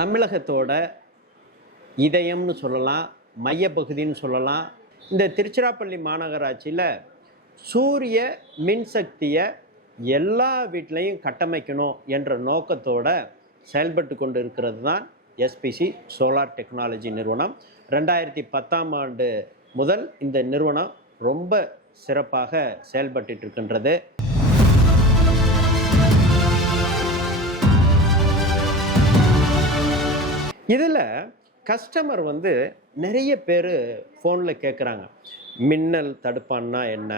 தமிழகத்தோட இதயம்னு சொல்லலாம், மையப்பகுதின்னு சொல்லலாம். இந்த திருச்சிராப்பள்ளி மாநகராட்சியில் சூரிய மின்சக்தியை எல்லா வீட்லேயும் கட்டமைக்கணும் என்ற நோக்கத்தோட செயல்பட்டு கொண்டு இருக்கிறது தான் எஸ்பிசி சோலார் டெக்னாலஜி நிறுவனம். 2010ஆம் ஆண்டு முதல் இந்த நிறுவனம் ரொம்ப சிறப்பாக செயல்பட்டு இருக்கின்றது. இதில் கஸ்டமர் நிறைய பேர் ஃபோனில் கேட்குறாங்க, மின்னல் தடுப்பான்னா என்ன,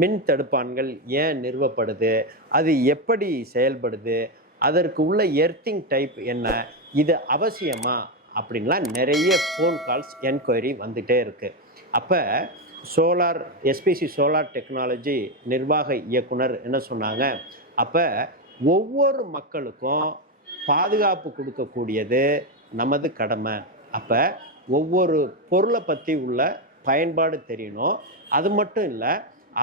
மின் தடுப்பான்கள் ஏன் நிறுவப்படுது, அது எப்படி செயல்படுது, அதற்கு உள்ள எர்த்திங் டைப் என்ன, இது அவசியமா அப்படின்லாம் நிறைய ஃபோன் கால்ஸ் என்கொயரி வந்துகிட்டே இருக்குது. அப்போ எஸ்பிசி சோலார் டெக்னாலஜி நிர்வாக இயக்குனர் என்ன சொன்னாங்க, அப்போ ஒவ்வொரு மக்களுக்கும் பாதுகாப்பு கொடுக்கக்கூடியது நமது கடமை. அப்போ ஒவ்வொரு பொருளை பற்றி உள்ள பயன்பாடு தெரியணும். அது மட்டும் இல்லை,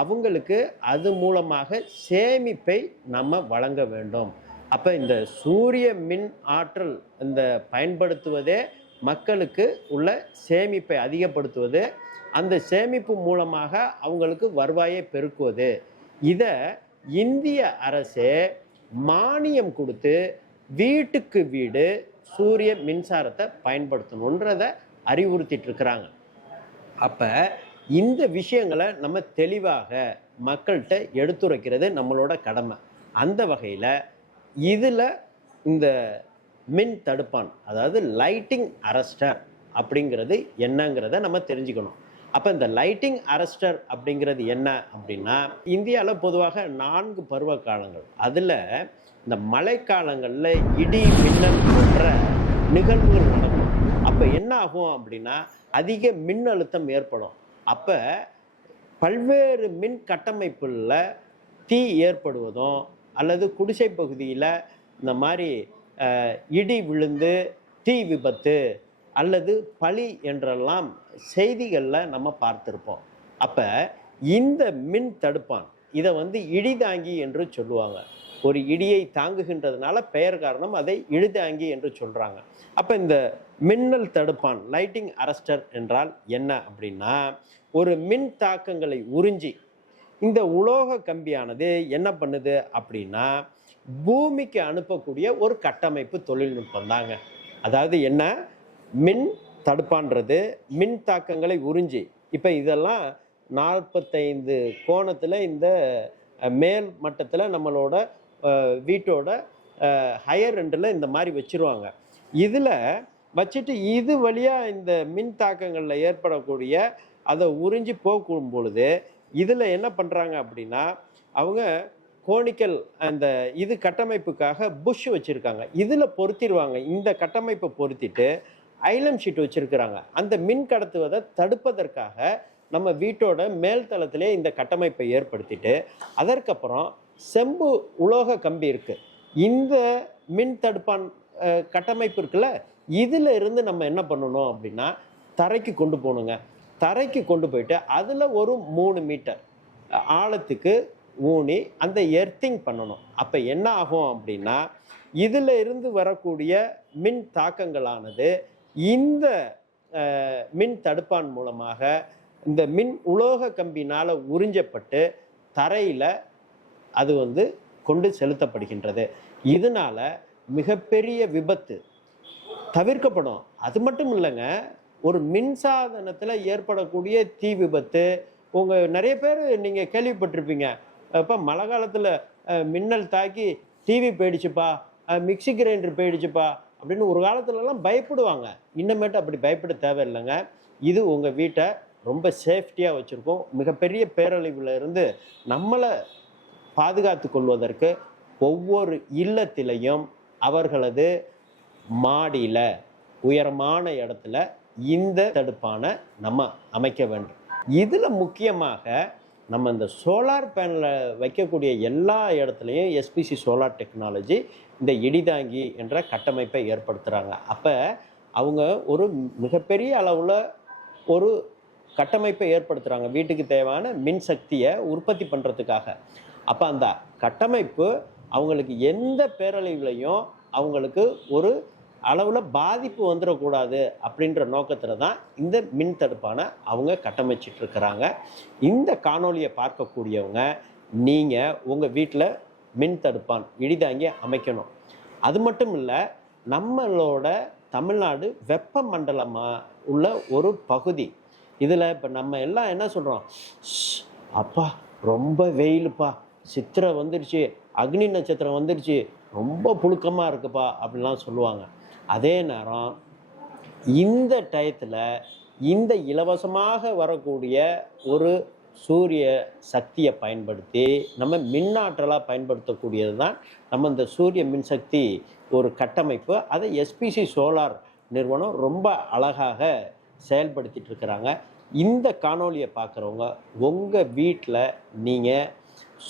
அவங்களுக்கு அது மூலமாக சேமிப்பை நம்ம வழங்க வேண்டும். அப்போ இந்த சூரிய மின் ஆற்றல் இந்த பயன்படுத்துவதே மக்களுக்கு உள்ள சேமிப்பை அதிகப்படுத்துவது, அந்த சேமிப்பு மூலமாக அவங்களுக்கு வருவாயை பெருக்குவது. இதை இந்திய அரசே மானியம் கொடுத்து வீட்டுக்கு வீடு சூரிய மின்சாரத்தை பயன்படுத்தணுன்றதை அறிவுறுத்திட்டு இருக்கிறாங்க. அப்போ இந்த விஷயங்களை நம்ம தெளிவாக மக்கள்கிட்ட எடுத்துரைக்கிறது நம்மளோட கடமை. அந்த வகையில் இதில் இந்த மின் தடுப்பான், அதாவது லைட்டிங் அரஸ்டர் அப்படிங்கிறது என்னங்கிறத நம்ம தெரிஞ்சுக்கணும். அப்போ இந்த லைட்டிங் அரஸ்டர் அப்படிங்கிறது என்ன அப்படின்னா, இந்தியாவில் பொதுவாக 4 பருவ காலங்கள், அதில் இந்த மழைக்காலங்களில் இடி மின்னல் போன்ற நிகழ்வுகள் நடக்கும். அப்போ என்ன ஆகும் அப்படின்னா, அதிக மின் அழுத்தம் ஏற்படும். அப்போ பல்வேறு மின் கட்டமைப்புகளில் தீ ஏற்படுவதும், அல்லது குடிசை பகுதியில் இந்த மாதிரி இடி விழுந்து தீ விபத்து அல்லது பலி என்றெல்லாம் செய்திகளில் நம்ம பார்த்துருப்போம். அப்போ இந்த மின் தடுப்பான் இதை இடிதாங்கி என்று சொல்லுவாங்க. ஒரு இடியை தாங்குகின்றதுனால பெயர் காரணம் அதை இடிதாங்கி என்று சொல்கிறாங்க. அப்போ இந்த மின்னல் தடுப்பான் லைட்டிங் அரஸ்டர் என்றால் என்ன அப்படின்னா, ஒரு மின் தாக்கங்களை உறிஞ்சி இந்த உலோக கம்பியானது என்ன பண்ணுது அப்படின்னா, பூமிக்கு அனுப்பக்கூடிய ஒரு கட்டமைப்பு தொழில்நுட்பம் தாங்க. அதாவது என்ன, மின் தடுப்பான்றது மின் தாக்கங்களை உறிஞ்சி, இப்போ இதெல்லாம் 45 கோணத்தில் இந்த மேல் மட்டத்தில் நம்மளோட வீட்டோட ஹையர் எண்டில் இந்த மாதிரி வச்சுருவாங்க. இதில் வச்சுட்டு இது வழியாக இந்த மின் தாக்கங்களில் ஏற்படக்கூடிய அதை உறிஞ்சி போகும் பொழுது இதில் என்ன பண்ணுறாங்க அப்படின்னா, அவங்க கோணிக்கல் அந்த இது கட்டமைப்புக்காக புஷ் வச்சுருக்காங்க, இதில் பொருத்திடுவாங்க. இந்த கட்டமைப்பை பொருத்திட்டு ஐலம் ஷீட் வச்சுருக்கிறாங்க. அந்த மின் கடத்துவதை தடுப்பதற்காக நம்ம வீட்டோட மேல் தளத்திலே இந்த கட்டமைப்பை ஏற்படுத்திட்டு, அதற்கப்புறம் செம்பு உலோக கம்பி இருக்குது, இந்த மின் தடுப்பான் கட்டமைப்பு இருக்குல்ல, இதில் இருந்து நம்ம என்ன பண்ணணும் அப்படின்னா தரைக்கு கொண்டு போகணுங்க. தரைக்கு கொண்டு போயிட்டு அதில் ஒரு 3 மீட்டர் ஆழத்துக்கு ஊனி அந்த எர்த்திங் பண்ணணும். அப்போ என்ன ஆகும் அப்படின்னா, இதில் இருந்து வரக்கூடிய மின் தாக்கங்களானது இந்த மின் தடுப்பான் மூலமாக இந்த மின் உலோக கம்பினால் உறிஞ்சப்பட்டு தரையில் அது கொண்டு செலுத்தப்படுகின்றது. இதனால மிகப்பெரிய விபத்து தவிர்க்கப்படும். அது மட்டும் இல்லைங்க, ஒரு மின்சாதனத்தில் ஏற்படக்கூடிய தீ விபத்து நிறைய பேர் நீங்கள் கேள்விப்பட்டிருப்பீங்க. இப்போ மழை காலத்தில் மின்னல் தாக்கி டிவி போயிடுச்சுப்பா, மிக்சி கிரைண்டர் போயிடுச்சுப்பா அப்படின்னு ஒரு காலத்துலலாம் பயப்படுவாங்க. இன்னமேட்டு அப்படி பயப்பட தேவையில்லைங்க. இது உங்கள் வீட்டை ரொம்ப சேஃப்டியாக வச்சுருக்கோம். மிகப்பெரிய பேரழிவில் இருந்து நம்மளை பாதுகாத்து கொள்வதற்கு ஒவ்வொரு இல்லத்திலையும் அவர்களது மாடியில் உயரமான இடத்துல இந்த தடுப்பானை நம்ம அமைக்க வேண்டும். இதில் முக்கியமாக நம்ம இந்த சோலார் பேனலில் வைக்கக்கூடிய எல்லா இடத்துலையும் எஸ்பிசி சோலார் டெக்னாலஜி இந்த இடிதாங்கி என்ற கட்டமைப்பை ஏற்படுத்துகிறாங்க. அப்போ அவங்க ஒரு மிகப்பெரிய அளவில் ஒரு கட்டமைப்பை ஏற்படுத்துகிறாங்க வீட்டுக்கு தேவையான மின் சக்தியை உற்பத்தி பண்ணுறதுக்காக. அப்போ அந்த கட்டமைப்பு அவங்களுக்கு எந்த பேரழிவுலையும் அவங்களுக்கு ஒரு அளவில் பாதிப்பு வந்துடக்கூடாது அப்படின்ற நோக்கத்தில் தான் இந்த மின் தடுப்பானை அவங்க கட்டமைச்சிட்டு இருக்கிறாங்க. இந்த காணொலியை பார்க்கக்கூடியவங்க நீங்கள் உங்கள் வீட்டில் மின் தடுப்பான் இடிதாங்கி அமைக்கணும். அது மட்டும் இல்லை, நம்மளோட தமிழ்நாடு வெப்பமண்டலமாக உள்ள ஒரு பகுதி. இதில் இப்போ நம்ம எல்லாம் என்ன சொல்கிறோம், அப்பா ரொம்ப வெயிலுப்பா, சித்திரை வந்துடுச்சு, அக்னி நட்சத்திரம் வந்துடுச்சு, ரொம்ப புழுக்கமாக இருக்குப்பா அப்படின்லாம் சொல்லுவாங்க. அதே நேரம் இந்த டயத்தில் இந்த இலவசமாக வரக்கூடிய ஒரு சூரிய சக்தியை பயன்படுத்தி நம்ம மின்னாற்றலாக பயன்படுத்தக்கூடியது தான் நம்ம இந்த சூரிய மின்சக்தி ஒரு கட்டமைப்பு. அதை எஸ்பிசி சோலார் நிறுவனம் ரொம்ப அழகாக செயல்படுத்திட்டு இருக்கிறாங்க. இந்த காணொலியை பார்க்குறவங்க உங்கள் வீட்டில் நீங்கள்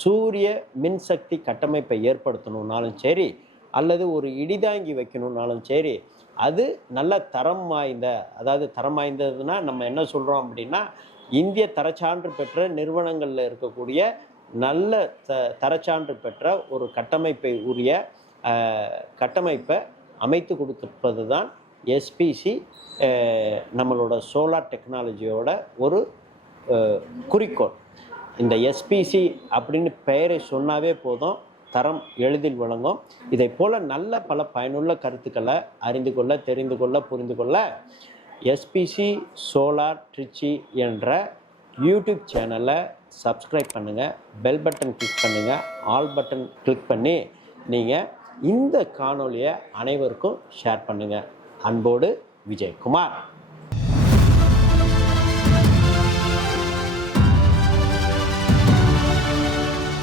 சூரிய மின்சக்தி கட்டமைப்பை ஏற்படுத்தணுன்னாலும் சரி, அல்லது ஒரு இடிதாங்கி வைக்கணுன்னாலும் சரி, அது நல்ல தரம் வாய்ந்த, அதாவது தரம் வாய்ந்ததுன்னா நம்ம என்ன சொல்கிறோம் அப்படின்னா, இந்திய தரச்சான்று பெற்ற நிறுவனங்களில் இருக்கக்கூடிய நல்ல தரச்சான்று பெற்ற ஒரு கட்டமைப்பை உரிய கட்டமைப்பை அமைத்து கொடுப்பது தான் எஸ்பிசி நம்மளோட சோலார் டெக்னாலஜியோட ஒரு குறிக்கோள். இந்த எஸ்பிசி அப்படின்னு பெயரை சொன்னாவே போதும், தரம் எளிதில் வழங்கும். இதை போல் நல்ல பல பயனுள்ள கருத்துக்களை அறிந்து கொள்ள, தெரிந்து கொள்ள, புரிந்து கொள்ள எஸ்பிசி சோலார் ட்ரிச்சி என்ற யூடியூப் சேனலை சப்ஸ்கிரைப் பண்ணுங்கள், பெல் பட்டன் கிளிக் பண்ணுங்கள், ஆல் பட்டன் கிளிக் பண்ணி நீங்கள் இந்த காணொலியை அனைவருக்கும் ஷேர் பண்ணுங்கள். அன்போடு விஜயகுமார்.